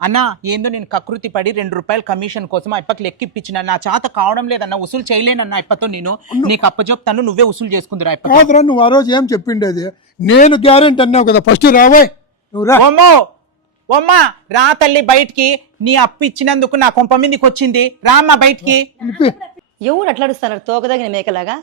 అన్న ఏందో నేను కకృతి పడి రెండు రూపాయలు కమిషన్ కోసం ఆ అప్పకి లెక్క ఇప్పించిన. నా చేత కావడం లేదన్న వసూలు చేయలేనన్న అప్పతో నేను. నీకు అప్పచెప్తాను నువ్వే వసూలు చేసుకుందిరా అప్ప కాదురా నువ్వు ఆ రోజు ఏం చెప్పిండేది? నేను గ్యారెంటీ అన్నావు కదా ఫస్ట్ రావాయ్ నువ్వు రా. ఓమ్మో ఓమ్మా రా తల్లి బయటికి. నీ అప్పు ఇచ్చినందుకు నా కొంప మీదకి వచ్చింది. రామ్మా బయటికి. ఎవరు అట్లా అడుస్తున్నారు తోకదగిన మేకలాగా?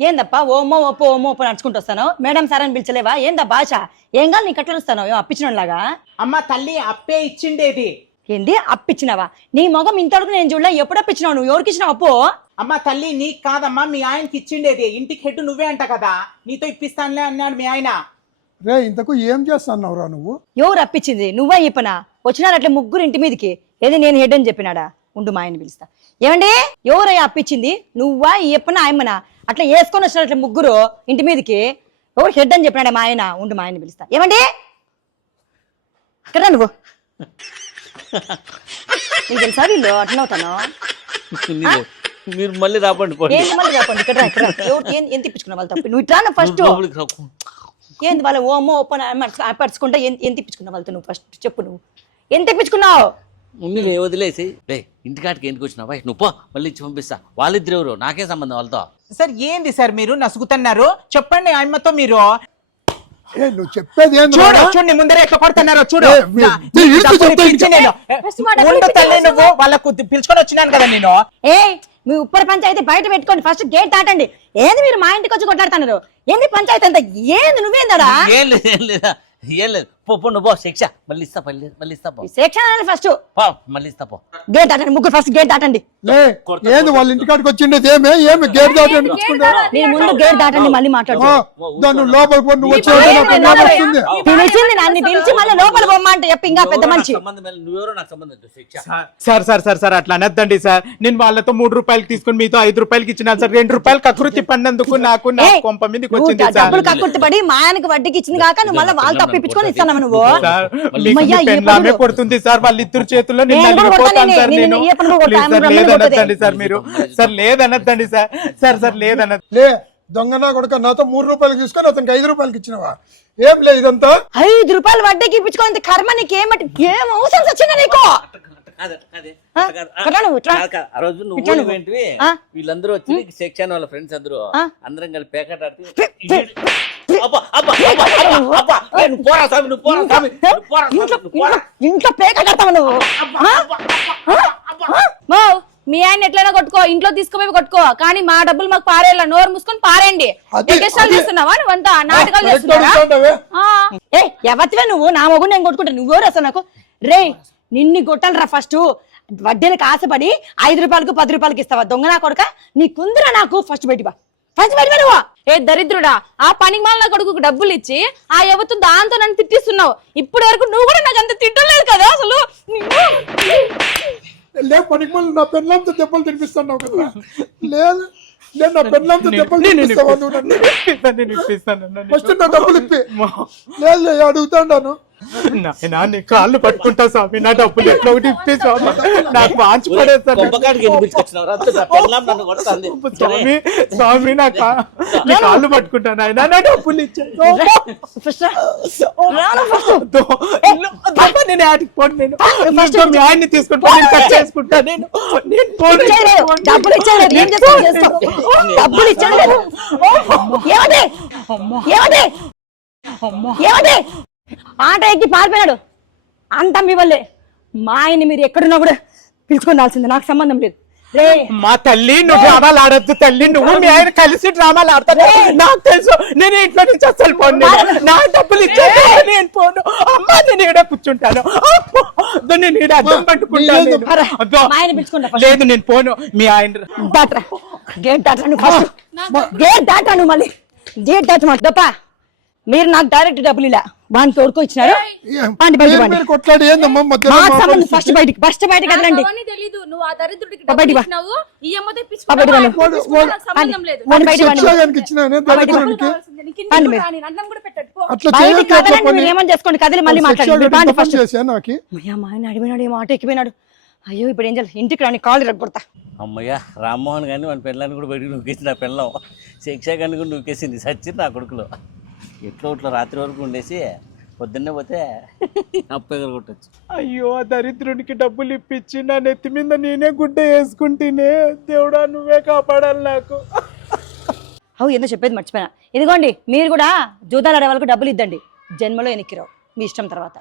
ఏందప్పా ఓమో ఓపో ఓమో ఓపో నడుచుకుంటూ వస్తాను? మేడం సార్ అని పిలిచలేవా? ఏందా భాష? ఏం కాదు నీకు అట్లా అడుస్తాను ఏం అప్పించినలాగా అమ్మ తల్లి అప్పే ఇచ్చిండేది. ఏంది? అప్పిచ్చినావా? నీ మొగం ఇంతవరకు నేను చూడలే ఎప్పుడు అప్పించినావు నువ్వు? ఎవరికి ఇచ్చినావు అప్పు? అమ్మ తల్లి నీకు కాదమ్మా మీ ఆయనకి ఇచ్చిండేది. ఇంటికి హెడ్ నువ్వే అంట కదా? నీతో ఇప్పిస్తానులే అన్నాడు మీ ఆయన. రే ఇంతకు ఏం చేస్తున్నావురా నువ్వు? ఎవరు అప్పించింది నువ్వా చెప్పనా? వచ్చినారు అట్లా ముగ్గురు ఇంటి మీదకి. ఏది నేను హెడ్ అని చెప్పినాడా? ఉండు మా ఆయన పిలుస్తా. ఏమండి? ఎవరయ్యా అప్పించింది నువ్వా ఈ చెప్పనా ఆయమ్మనా అట్లా వేసుకొని వచ్చినారు అట్లా ముగ్గురు ఇంటి మీదకి. ఎవరు హెడ్ అని చెప్పినాడా మా ఆయన. ఉండు మా ఆయన పిలుస్తా. ఏమండి? ఇక్కడ రా నువ్వు? నీకు తెలుసా వీళ్ళు అట్లా అవుతాను? మీరు- మళ్ళీ రాపండి. ఏంది మళ్ళీ చెప్పండి ఇక్కడ రా, ఇక్కడ రా. ఎవరు ఏం ఎంత ఇప్పించుకున్నావు వాళ్ళు తప్పి? నువ్వు ఇట్లా ఫస్ట్. ఏంది వాళ్ళ ఓమో ఓపెన్ పరుచుకుంటా ఎంత ఇప్పించుకున్నావు వాళ్ళతో నువ్వు ఫస్ట్ చెప్పు నువ్వు. ఎంత ఇప్పించుకున్నావు ఉన్నిలే వదిలేసి రే ఇంటికాటికి ఎందుకు వచ్చినావు? బాయ్ నువ్వు పో మళ్ళీ ఇచ్చి పంపిస్తా. వాళ్ళిద్దరు ఎవరు నాకే సంబంధం వాళ్ళతో. సార్ ఏంది సార్ మీరు నసుగుతున్నారు? చెప్పండి ఆయమ్మతో మీరు. ఏ నువ్వు చెప్పేది ఏంది చూడు రా? చూడండి ముందరే ఎట్లా కొడుతున్నారు చూడు. ఏ, వీ- నా- వీ- నీకు ఇటు డబ్బులు చెప్తా, ఇప్పించి ఇటు నేను ఫస్ట్ మా డబ్బులు ఉండు ఇప్పించి తల్లి నువ్వు వాళ్ళకు పిలుచుకొని వచ్చినాను కదా నేను. ఏ మీ ఉప్పర పంచాయతీ బయట పెట్టుకోండి. ఫస్ట్ గేట్ దాటండి. ఏంది మీరు మా ఇంటికి వచ్చి కొట్లాడుతున్నారు? ఏంది పంచాయతీ అంతా? ఏంది నువ్వేందరా? ఏం లేదు ఏం లేదా? ఏం లేదు. పో పో నువ్వు పో శిక్ష. మళ్ళీ ఇస్తా మళ్ళీ మళ్ళీ ఇస్తా పో. సెక్షన్ ఫస్ట్ పో మళ్ళీ ఇస్తా పో. గేట్ దాటండి ముగ్గురు ఫస్ట్ గేట్ దాటండి. లే ఏంది వాళ్ళ ఇంటికాడికి వచ్చిండేది ఏమే ఏమి గేట్ దాటి అనిపించుకుంటా మీరు ముందు గేట్ దాటండి మళ్ళీ మాట్లాడు. దాన్ని లోపల పో నువ్వు వచ్చే నాకు జ్ఞాపకం వస్తుంది. పిలిచింది నన్ను పిలిచి మళ్ళీ లోపల పొమ్మంటే చెప్పి ఇంకా పెద్ద మనిషి. సంబంధం లేదు. నువ్వెవరో నాకు సంబంధం లేదు శిక్ష. సార్ సార్ సార్ సార్ అట్లా అనొద్దండి సార్. నేను వాళ్ళతో మూడు రూపాయలకి తీసుకుని మీతో ఐదు రూపాయలకి ఇచ్చినాను సార్. రెండు రూపాయలు కకృతి పన్నందుకు నాకు నా ఏయ్, కొంప మీదకి నువ్వు వచ్చింది సార్ డబ్బులు కక్కుర్తి పడి మా ఆయనకి వడ్డీకి ఇచ్చింది కాక నువ్వు మళ్ళీ వాళ్ళు తప్పు ఇప్పించుకొని ఇస్తాను నువ్వు. కొడుతుంది సార్ వాళ్ళ ఇద్దరు చేతుల్లో పోతాను సార్ నేను సార్ లేదనొద్దండి. సార్ మీరు. సార్ లేదనొద్దండి సార్. సార్ సార్ లేదనొద్దు. లే దొంగనా కొడుక నాతో మూడు రూపాయలకి తీసుకొని అతనికి ఐదు రూపాయలకి ఇచ్చినావా? ఏం లే ఇదంతా? ఐదు రూపాయలు వడ్డీకి ఇప్పించుకోంత కర్మ నీకేమటి ఏం అవసరం వచ్చిందా నీకు? నువ్వు, ఇట్లా. ఆ రోజు నువ్వు నువ్వు. వీళ్ళందరూ వచ్చి సెక్షన్ వాళ్ళ ఫ్రెండ్స్ అందరూ? అందరం కలిసి పేకాట ఆడితే అబ్బా, అబ్బా, అబ్బా, అబ్బా, అబ్బా. ఏ, నువ్వు పోరా స్వామి నువ్వు పోరా స్వామి నువ్వు పోరా స్వామి, ఇంట్లో నువ్వు పోరా. ఇంట్లో- ఇంట్లో పేక కడతావు నువ్వు? ఆ? ఆ? మో మీ ఆయన ఎట్లైనా కొట్టుకో ఇంట్లో తీసుకుపోయి కొట్టుకో. కానీ మా డబ్బులు మాకు పారేయాల నోరు మూసుకొని పారేయండి. చేస్తున్నావా? నువ్వంతా నాటకాలు చేస్తున్నావా? ఏ ఎవతివే నువ్వు? నా మొగుడు నేను కొట్టుకుంటా. నువ్వెవరు అసలు నాకు? రే నిన్ను కొట్టాలరా ఫస్ట్. వడ్డీలకు ఆశపడి ఐదు రూపాయలకు పది రూపాయలకి ఇస్తావా? దొంగ నా కొడుక నీకుందిరా నాకు? ఫస్ట్ బయటివా ఫస్ట్ బయట నువ్వు ఏ దరిద్రుడా ఆ పనికి మాల కొడుకు డబ్బులు ఇచ్చి ఆ యువత దాంతో నన్ను తిట్టిస్తున్నావు. ఇప్పటి వరకు నువ్వు కూడా నాకు అంత తిట్టలేదు కదా అసలు? లే పనికి మళ్ళీ నా దెబ్బలు తినిపిస్తున్నావు కదా. లేదు నేను నా పెన్లంతో దెబ్బలు తినిపిస్తావా ఫస్ట్ నా డబ్బులు ఇప్పి. లేదు లేదు అడుగుతాను నాయనా, నీ కాళ్ళు పట్టుకుంటా స్వామి నా డబ్బులు ఎట్లా ఒకటి ఇప్పి స్వామి. నాకు వాంచి పడేస్తాను. స్వామి స్వామి నా కాళ్ళు పట్టుకుంటాను ఆయన నా డబ్బులు ఇచ్చాను నేను ఆడికి పోను నేను. మీ ఆయన్ని తీసుకుంటా నేను కట్ చేసుకుంటా నేను నేను పోను. డబ్బులు డబ్బులు ఏమది? ఏమది? ఏమది? ఆట ఎక్కి పారిపోయాడు అంతా మీ వల్లే మా ఆయన్ని మీరు ఎక్కడున్నా కూడా పిలుచుకోవాల్సింది. నాకు సంబంధం లేదు. రే. మా తల్లి నువ్వు డ్రామాలు ఆడొద్దు తల్లి. నువ్వు మీ ఆయన కలిసి డ్రామాలు ఆడతాను నాకు తెలుసు. నేను ఇంట్లో నుంచి అసలు పోను నేను. నా డబ్బులు ఇచ్చేది నేను పోను. అమ్మా నేను ఈడ కూర్చుంటాను. నేను పట్టుకుంటాను ఆయన. లేదు నేను పోను. మీ ఆయన దాట్రా. గేట్ ఫస్ట్ గేట్ దాట్రా నువ్వు మళ్ళీ. గేట్ దాట మాట తప్ప మీరు నాకు డైరెక్ట్ డబ్బులు ఇలా. వాడిని తోడుకో ఇచ్చినారు? ఫస్ట్ బయటికి ఫస్ట్ బయటికి కదలండి ఏమని చేసుకోండి? కదిలి మళ్ళీ మాట్లాడండి. ఫస్ట్. ఆయన అడిగినాడు ఏమో ఆటో ఎక్కిపోయినాడు. అయ్యో ఇప్పుడు ఏం చేయాలి? ఇంటికి రాని కాళ్ళు రగ్గొడతా అమ్మయ్య రామ్మోహన్ కానీ మన పెళ్ళాన్ని కూడా బయటికి నూకేసి నా పెళ్ళం శిక్ష కానీ కూడా నూకేసింది సచ్చింది నా కొడుకులో. ఎట్లా ఇట్లా రాత్రి వరకు ఉండేసి పొద్దున్నే పోతే అప్పు ఎగర కొట్టచ్చు అయ్యో ఆ దరిద్రునికి డబ్బులు ఇప్పించి నా నెత్తి మీద నేనే గుడ్డ వేసుకుంటేనే దేవుడా నువ్వే కాపాడాలి నాకు. అవు ఏందో చెప్పేది మర్చిపోయినా. ఇదిగోండి మీరు కూడా జూదాలు ఆడే వాళ్ళకు డబ్బులు ఇద్దండి. జన్మలో ఎనిక్కిరావు. మీ ఇష్టం తర్వాత.